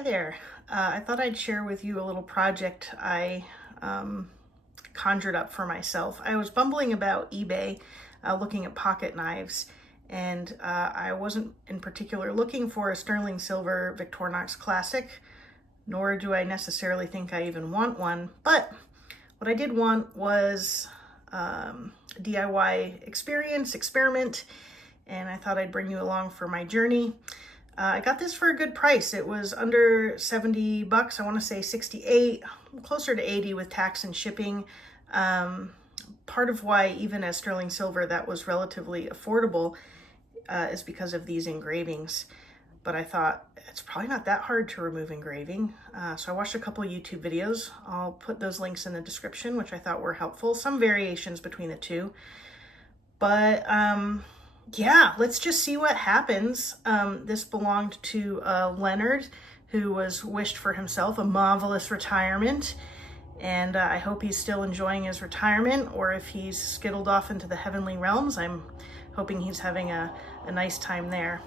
Hi there. I thought I'd share with you a little project I conjured up for myself. I was bumbling about eBay looking at pocket knives, and I wasn't in particular looking for a sterling silver Victorinox Classic, nor do I necessarily think I even want one. But what I did want was a DIY experiment, and I thought I'd bring you along for my journey. I got this for a good price. It was under 70 bucks. I want to say 68, closer to 80 with tax and shipping. Part of why, even as sterling silver, that was relatively affordable is because of these engravings. But I thought it's probably not that hard to remove engraving. So I watched a couple of YouTube videos. I'll put those links in the description, which I thought were helpful. Some variations between the two. But yeah, let's just see what happens. This belonged to Leonard, who was wished for himself a marvelous retirement. And I hope he's still enjoying his retirement, or if he's skittled off into the heavenly realms, I'm hoping he's having a nice time there.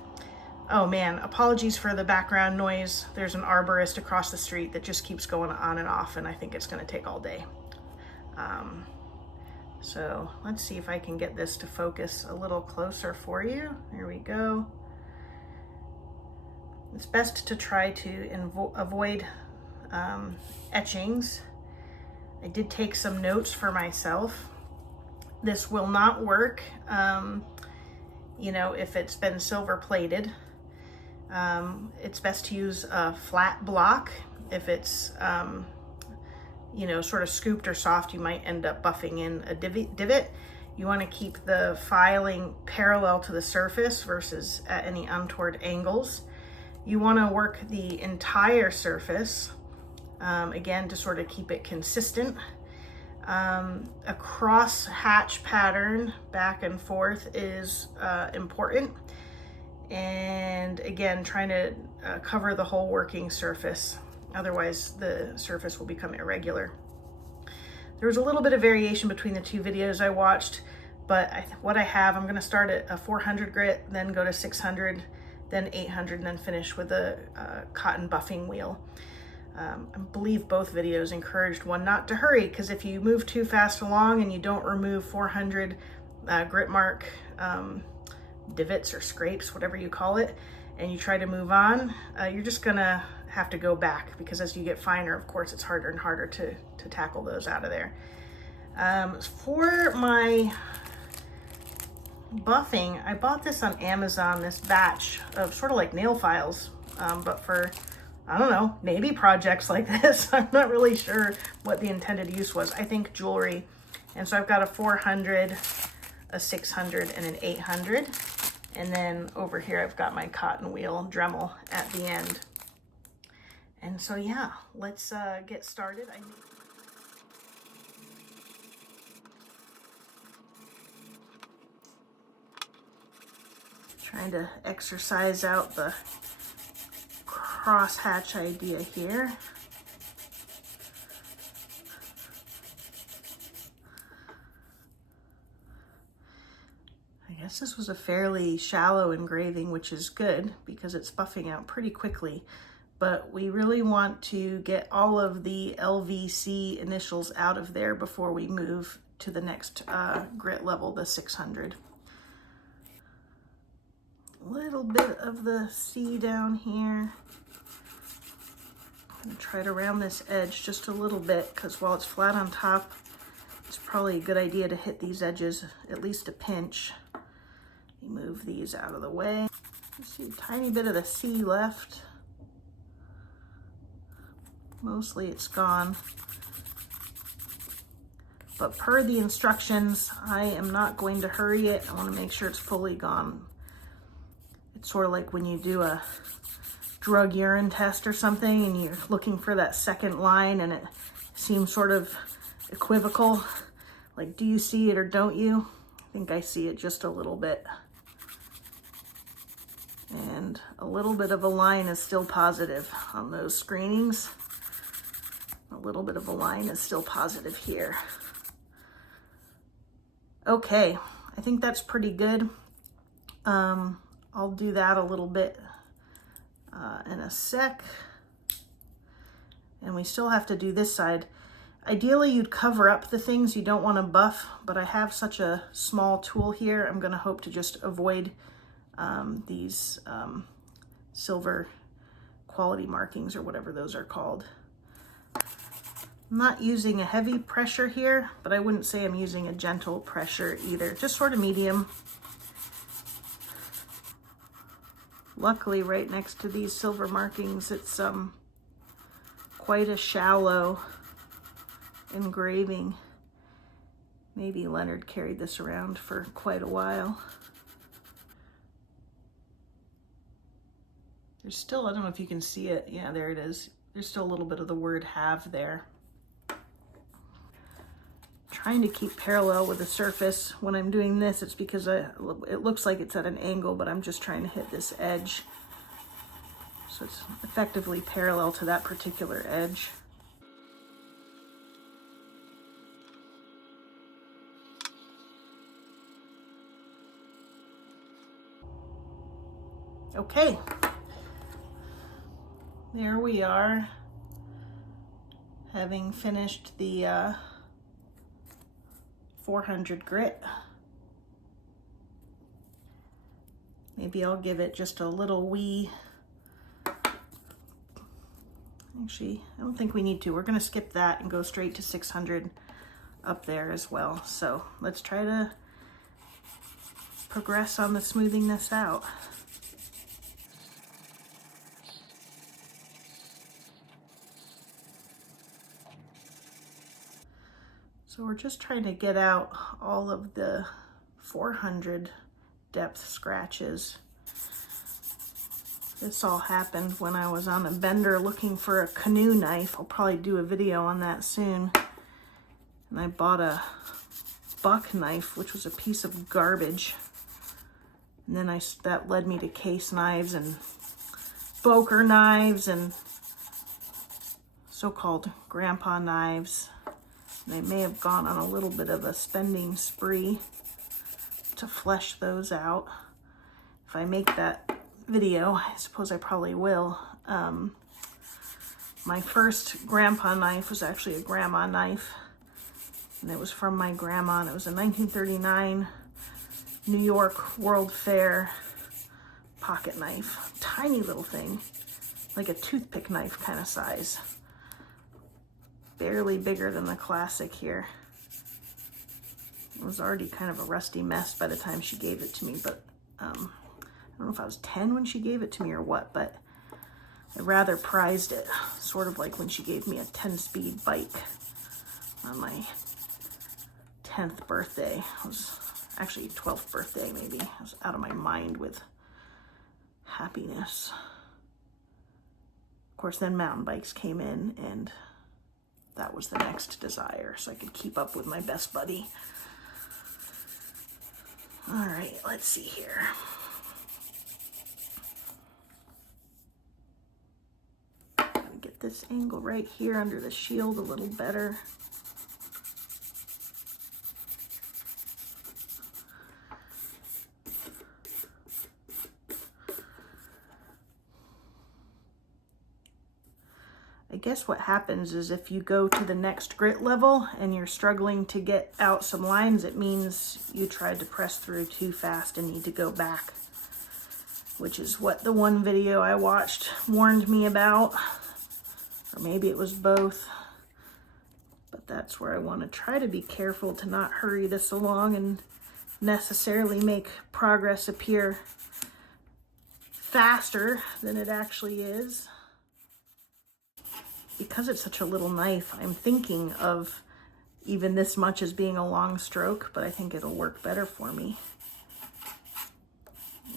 Oh man, apologies for the background noise. There's an arborist across the street that just keeps going on and off, and I think it's gonna take all day. So let's see if I can get this to focus a little closer for you. There we go. It's best to try to avoid etchings. I did take some notes for myself. This will not work, if it's been silver plated. It's best to use a flat block. If it's sort of scooped or soft, you might end up buffing in a divot. You want to keep the filing parallel to the surface versus at any untoward angles. You want to work the entire surface, again, to sort of keep it consistent. A cross hatch pattern back and forth is important. And again, trying to cover the whole working surface. Otherwise, the surface will become irregular. There was a little bit of variation between the two videos I watched, but what I have, I'm going to start at a 400 grit, then go to 600, then 800, and then finish with a cotton buffing wheel. I believe both videos encouraged one not to hurry, because if you move too fast along and you don't remove 400 grit mark divots or scrapes, whatever you call it, and you try to move on, you're just gonna have to go back, because as you get finer, of course, it's harder and harder to tackle those out of there. For my buffing, I bought this on Amazon, this batch of sort of like nail files, but for, I don't know, maybe projects like this. I'm not really sure what the intended use was. I think jewelry. And so I've got a 400, a 600, and an 800. And then over here, I've got my cotton wheel Dremel at the end. And so, yeah, let's get started. Trying to exercise out the crosshatch idea here. I guess this was a fairly shallow engraving, which is good because it's buffing out pretty quickly. But we really want to get all of the LVC initials out of there before we move to the next grit level, the 600. A little bit of the C down here. I'm gonna try to round this edge just a little bit, because while it's flat on top, it's probably a good idea to hit these edges at least a pinch. Move these out of the way. You see a tiny bit of the C left. Mostly it's gone. But per the instructions, I am not going to hurry it. I want to make sure it's fully gone. It's sort of like when you do a drug urine test or something and you're looking for that second line and it seems sort of equivocal. Like, do you see it or don't you? I think I see it just a little bit. And a little bit of a line is still positive on those screenings. A little bit of a line is still positive here. Okay, I think that's pretty good. I'll do that a little bit in a sec. And we still have to do this side. Ideally, you'd cover up the things you don't want to buff, but I have such a small tool here, I'm going to hope to just avoid these silver quality markings or whatever those are called. I'm not using a heavy pressure here, but I wouldn't say I'm using a gentle pressure either, just sort of medium. Luckily, right next to these silver markings, it's quite a shallow engraving. Maybe Leonard carried this around for quite a while. There's still, I don't know if you can see it. Yeah, there it is. There's still a little bit of the word have there. Trying to keep parallel with the surface. When I'm doing this, it's because it looks like it's at an angle, but I'm just trying to hit this edge. So it's effectively parallel to that particular edge. Okay, there we are, having finished the 400 grit. Maybe I'll give it just a little wee. Actually, I don't think we need to. We're going to skip that and go straight to 600 up there as well. So let's try to progress on the smoothing this out. So we're just trying to get out all of the 400 depth scratches. This all happened when I was on a bender looking for a canoe knife. I'll probably do a video on that soon. And I bought a buck knife, which was a piece of garbage. And then that led me to case knives and boker knives and so-called grandpa knives. And I may have gone on a little bit of a spending spree to flesh those out. If I make that video, I suppose I probably will. My first grandpa knife was actually a grandma knife, and it was from my grandma, and it was a 1939 New York World Fair pocket knife. Tiny little thing, like a toothpick knife kind of size. Barely bigger than the Classic here. It was already kind of a rusty mess by the time she gave it to me, but I don't know if I was 10 when she gave it to me or what, but I rather prized it. Sort of like when she gave me a 10-speed bike on my 10th birthday. It was actually 12th birthday maybe. I was out of my mind with happiness. Of course, then mountain bikes came in, and that was the next desire, so I could keep up with my best buddy. All right, let's see here. Get this angle right here under the shield a little better. I guess what happens is if you go to the next grit level and you're struggling to get out some lines, it means you tried to press through too fast and need to go back, which is what the one video I watched warned me about. Or maybe it was both, but that's where I want to try to be careful to not hurry this along and necessarily make progress appear faster than it actually is. Because it's such a little knife, I'm thinking of even this much as being a long stroke, but I think it'll work better for me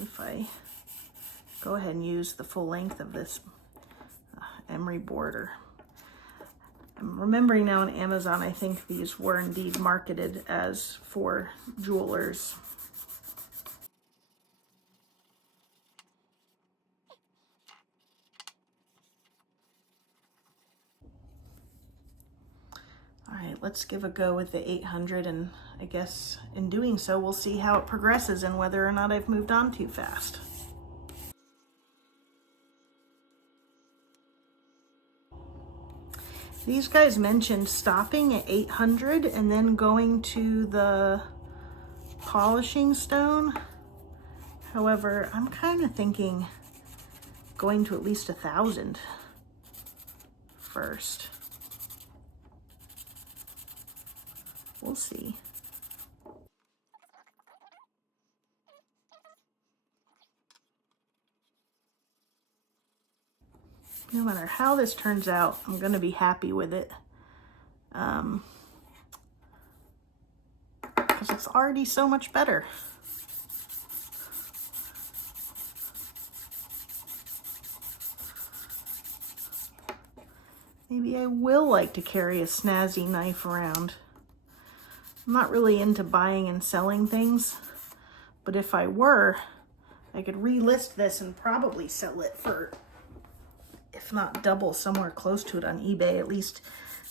if I go ahead and use the full length of this emery border. I'm remembering now on Amazon, I think these were indeed marketed as for jewelers. All right, let's give a go with the 800, and I guess in doing so, we'll see how it progresses and whether or not I've moved on too fast. These guys mentioned stopping at 800 and then going to the polishing stone. However, I'm kind of thinking going to at least 1,000 first. We'll see. No matter how this turns out, I'm going to be happy with it. Because it's already so much better. Maybe I will like to carry a snazzy knife around. I'm not really into buying and selling things, but if I were, I could relist this and probably sell it for, if not double, somewhere close to it on eBay. At least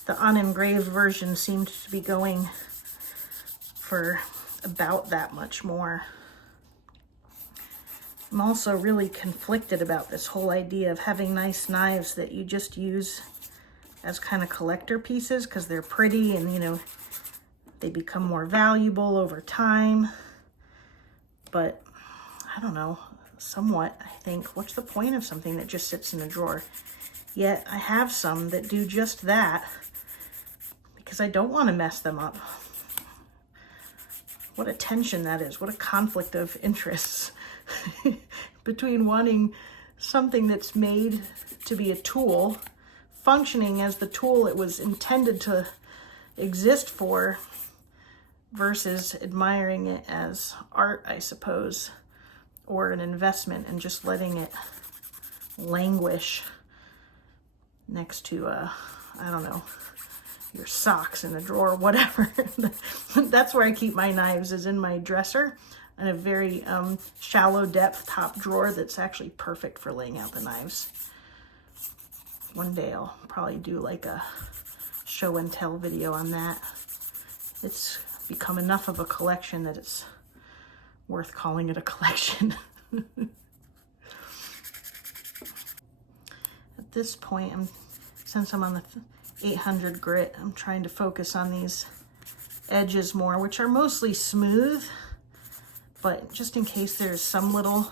the unengraved version seemed to be going for about that much more. I'm also really conflicted about this whole idea of having nice knives that you just use as kind of collector pieces because they're pretty and, you know, they become more valuable over time. But I don't know, somewhat, I think, what's the point of something that just sits in a drawer? Yet I have some that do just that because I don't want to mess them up. What a tension that is. What a conflict of interests between wanting something that's made to be a tool, functioning as the tool it was intended to exist for, versus admiring it as art, I suppose, or an investment and just letting it languish next to, I don't know, your socks in a drawer, whatever. That's where I keep my knives, is in my dresser, in a very shallow depth top drawer that's actually perfect for laying out the knives. One day I'll probably do like a show and tell video on that. It's become enough of a collection that it's worth calling it a collection. At this point, since I'm on the 800 grit, I'm trying to focus on these edges more, which are mostly smooth, but just in case there's some little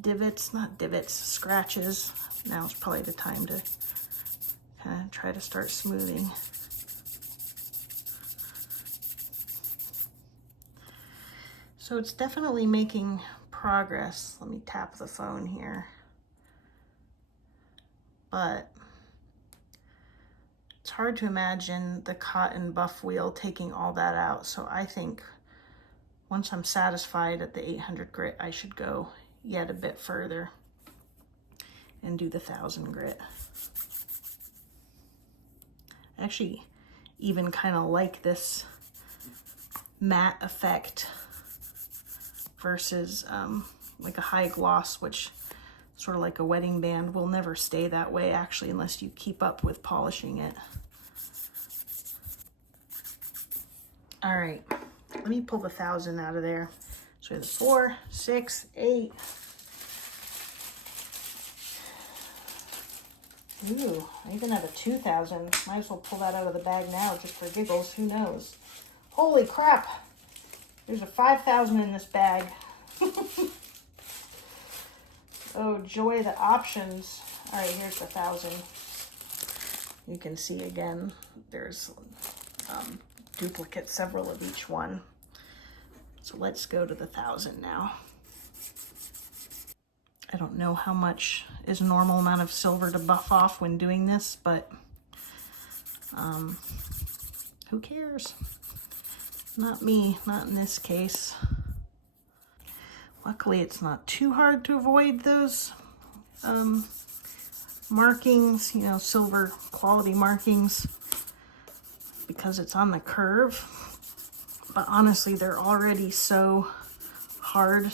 divots, not divots, scratches, now's probably the time to kind of try to start smoothing. So it's definitely making progress. Let me tap the phone here. But it's hard to imagine the cotton buff wheel taking all that out. So I think once I'm satisfied at the 800 grit, I should go yet a bit further and do the 1,000 grit. I actually even kind of like this matte effect versus like a high gloss, which sort of like a wedding band will never stay that way actually unless you keep up with polishing it. All right, let me pull the 1,000 out of there. So we have the 4, 6, 8. Ooh, I even have a 2,000. Might as well pull that out of the bag now just for giggles. Who knows? Holy crap! There's a 5,000 in this bag. Oh, joy, the options. All right, here's the 1,000. You can see again, there's duplicates, several of each one. So let's go to the 1,000 now. I don't know how much is normal amount of silver to buff off when doing this, but who cares? Not me, not in this case. Luckily, it's not too hard to avoid those markings, you know, silver quality markings, because it's on the curve. But honestly, they're already so hard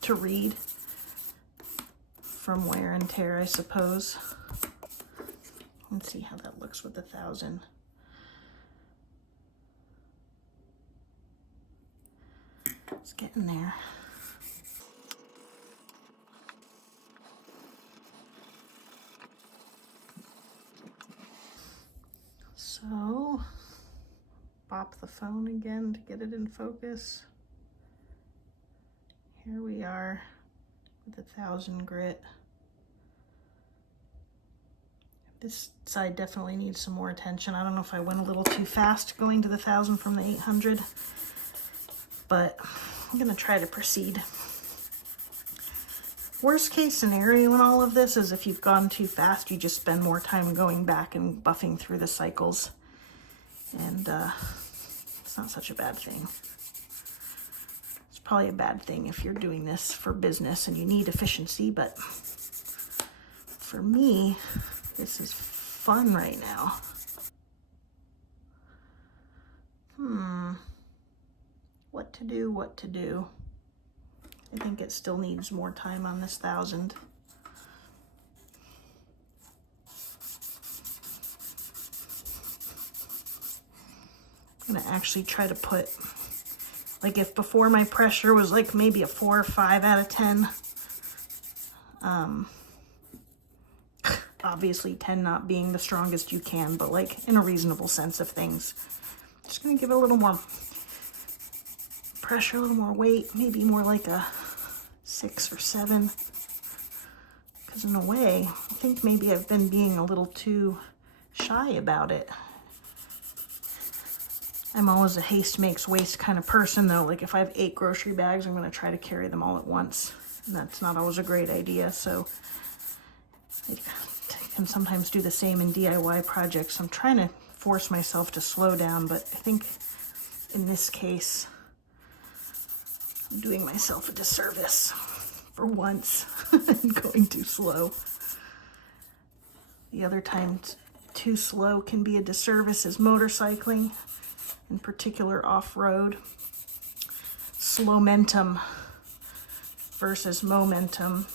to read from wear and tear, I suppose. Let's see how that looks with the 1,000. It's getting there. drop the phone again to get it in focus. Here we are with 1000 grit. This side definitely needs some more attention. I don't know if I went a little too fast going to the 1000 from the 800, but I'm gonna try to proceed. Worst case scenario in all of this is if you've gone too fast, you just spend more time going back and buffing through the cycles. And it's not such a bad thing. It's probably a bad thing if you're doing this for business and you need efficiency, but for me, this is fun right now. What to do, what to do. I think it still needs more time on this 1000. I'm gonna actually try to put, like if before my pressure was like maybe a 4 or 5 out of 10, obviously 10 not being the strongest you can, but like in a reasonable sense of things. Just gonna give it a little more pressure, a little more weight, maybe more like a 6 or 7. Because in a way, I think maybe I've been being a little too shy about it. I'm always a haste makes waste kind of person though. Like if I have 8 grocery bags, I'm gonna try to carry them all at once. And that's not always a great idea. So I can sometimes do the same in DIY projects. I'm trying to force myself to slow down, but I think in this case, I'm doing myself a disservice for once and going too slow. The other time too slow can be a disservice is motorcycling, in particular off-road. Slowmentum versus momentum.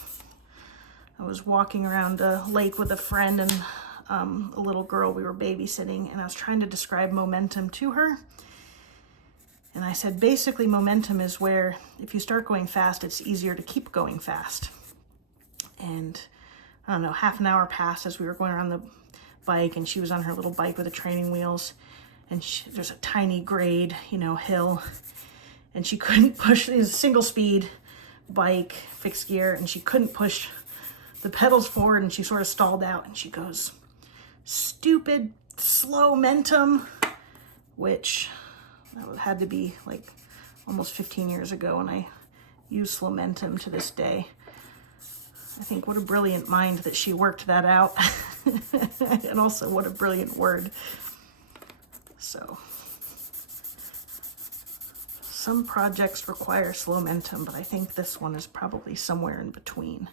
I was walking around a lake with a friend and a little girl we were babysitting, and I was trying to describe momentum to her. And I said, basically momentum is where if you start going fast, it's easier to keep going fast. And I don't know, half an hour passed as we were going around the bike, and she was on her little bike with the training wheels, and there's a tiny grade, you know, hill, and she couldn't push. It was a single speed bike, fixed gear, and she couldn't push the pedals forward, and she sort of stalled out, and she goes, "Stupid slow momentum," which that had to be like almost 15 years ago, and I use slowmentum to this day. I think what a brilliant mind that she worked that out. And also what a brilliant word. So some projects require slowmentum, but I think this one is probably somewhere in between.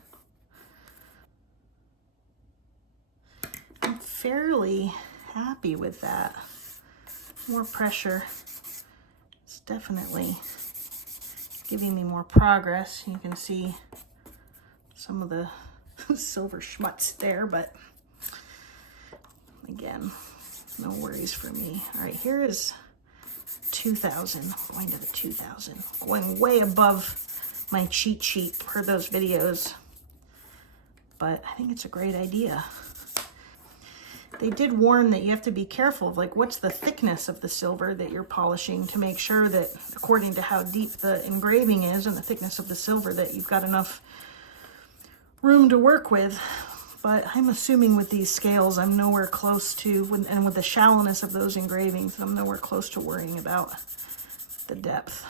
I'm fairly happy with that. More pressure. It's definitely giving me more progress. You can see some of the silver schmutz there, but again, no worries for me. All right, here is 2000, going to the 2000, going way above my cheat sheet per those videos, but I think it's a great idea. They did warn that you have to be careful of like what's the thickness of the silver that you're polishing to make sure that according to how deep the engraving is and the thickness of the silver that you've got enough room to work with. But I'm assuming with these scales I'm nowhere close to, and with the shallowness of those engravings, I'm nowhere close to worrying about the depth.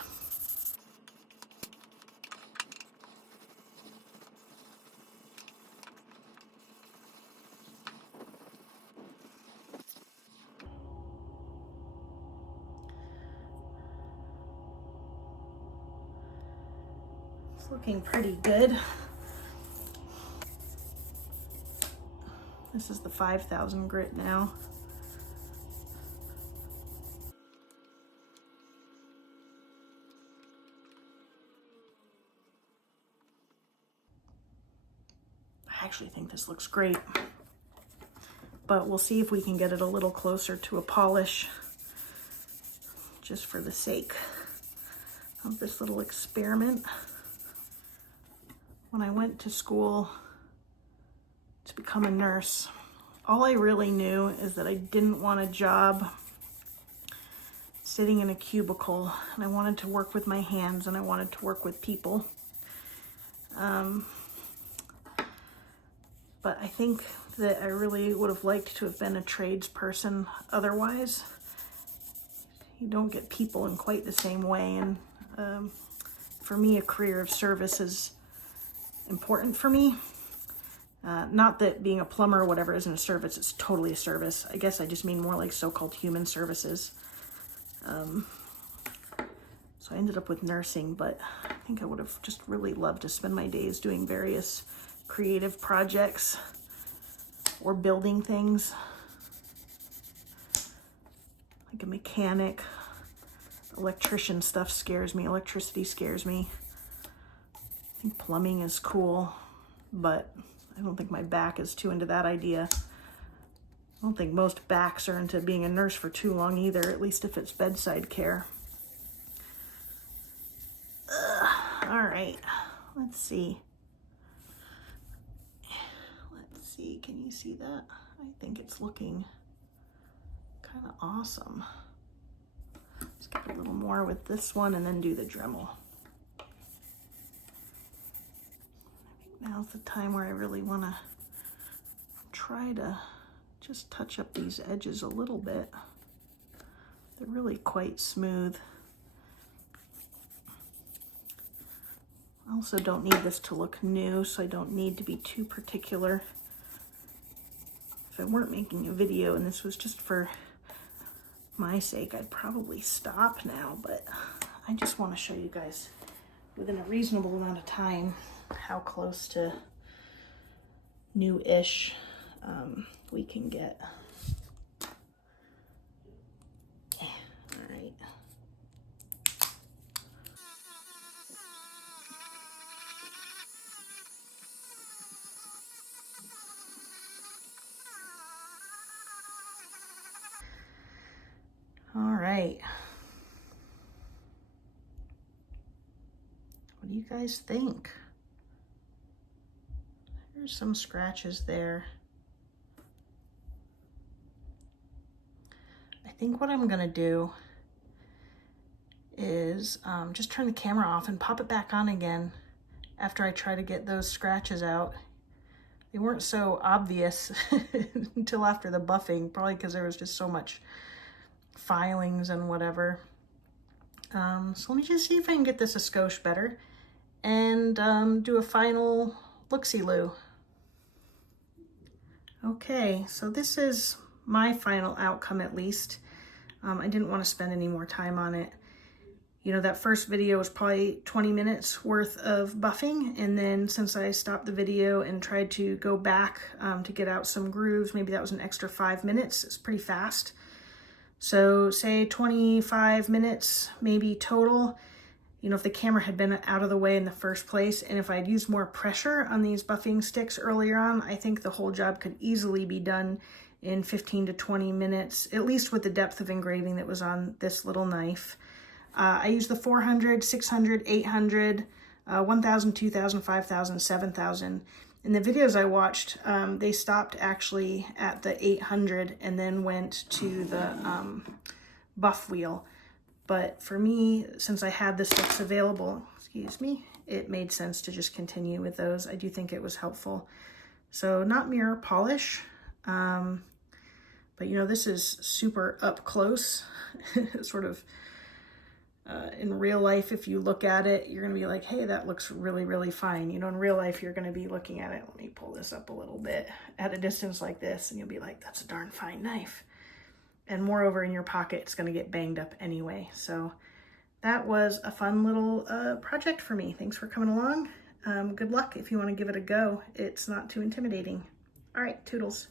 Looking pretty good. This is the 5000 grit now. I actually think this looks great, but we'll see if we can get it a little closer to a polish just for the sake of this little experiment. When I went to school to become a nurse, all I really knew is that I didn't want a job sitting in a cubicle and I wanted to work with my hands and I wanted to work with people. But I think that I really would have liked to have been a tradesperson otherwise. You don't get people in quite the same way, and for me, a career of service is important for me. Not that being a plumber or whatever isn't a service, it's totally a service. I guess I just mean more like so-called human services. So I ended up with nursing, but I think I would have just really loved to spend my days doing various creative projects or building things. Like a mechanic. Electrician stuff scares me. Electricity scares me. I think plumbing is cool, but I don't think my back is too into that idea. I don't think most backs are into being a nurse for too long either, at least if it's bedside care. All right, let's see. Let's see, can you see that? I think it's looking kind of awesome. Let's get a little more with this one and then do the Dremel. I think now's the time where I really want to try to just touch up these edges a little bit. They're really quite smooth. I also don't need this to look new, so I don't need to be too particular. If I weren't making a video and this was just for my sake, I'd probably stop now, but I just want to show you guys within a reasonable amount of time how close to new-ish we can get. All right. All right. What do you guys think? There's some scratches there. I think what I'm gonna do is just turn the camera off and pop it back on again after I try to get those scratches out. They weren't so obvious until after the buffing, probably because there was just so much filings and whatever. So let me just see if I can get this a skosh better and do a final look-see-loo. Okay, so this is my final outcome at least. I didn't want to spend any more time on it. You know, that first video was probably 20 minutes worth of buffing, and then since I stopped the video and tried to go back to get out some grooves, maybe that was an extra 5 minutes. It's pretty fast. So say 25 minutes maybe total. You know, if the camera had been out of the way in the first place, and if I'd used more pressure on these buffing sticks earlier on, I think the whole job could easily be done in 15 to 20 minutes, at least with the depth of engraving that was on this little knife. I used the 400, 600, 800, 1000, 2000, 5000, 7000. In the videos I watched, they stopped actually at the 800 and then went to the buff wheel. But for me, since I had the sticks available, excuse me, it made sense to just continue with those. I do think it was helpful. So not mirror polish, but you know, this is super up close, sort of in real life. If you look at it, you're gonna be like, hey, that looks really, really fine. You know, in real life, you're gonna be looking at it. Let me pull this up a little bit at a distance like this, and you'll be like, that's a darn fine knife. And moreover, in your pocket, it's gonna get banged up anyway. So that was a fun little project for me. Thanks for coming along. Good luck if you wanna give it a go. It's not too intimidating. All right, toodles.